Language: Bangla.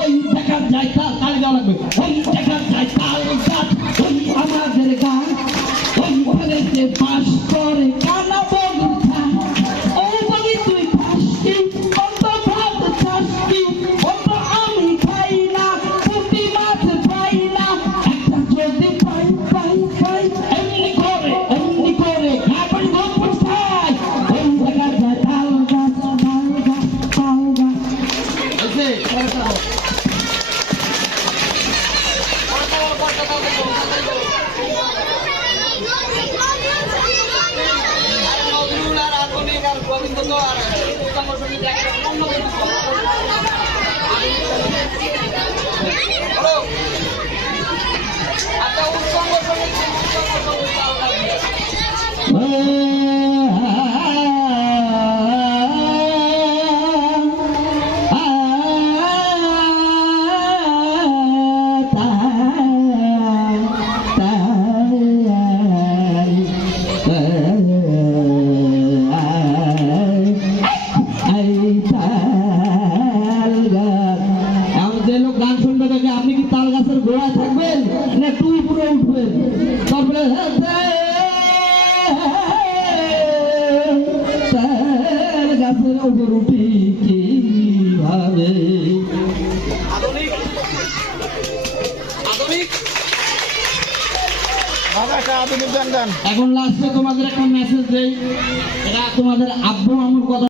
ওই দেখা যায় তার দেওয়া লাগবে ওই দেখা যায় তাল গোবিন্দ তো আর উত্তম সংগীত যে লোক গান শুনবে তাকে আপনি কি তাল গাছের গোড়ায় থাকবেন না একটু উপরে উঠবেন? তারপরে তাল গাছের উপর উঠি কীভাবে আধুনিক আধুনিক এখন লাস্টে তোমাদের একটা মেসেজ দেই। এটা তোমাদের আব্বু আমার কথা।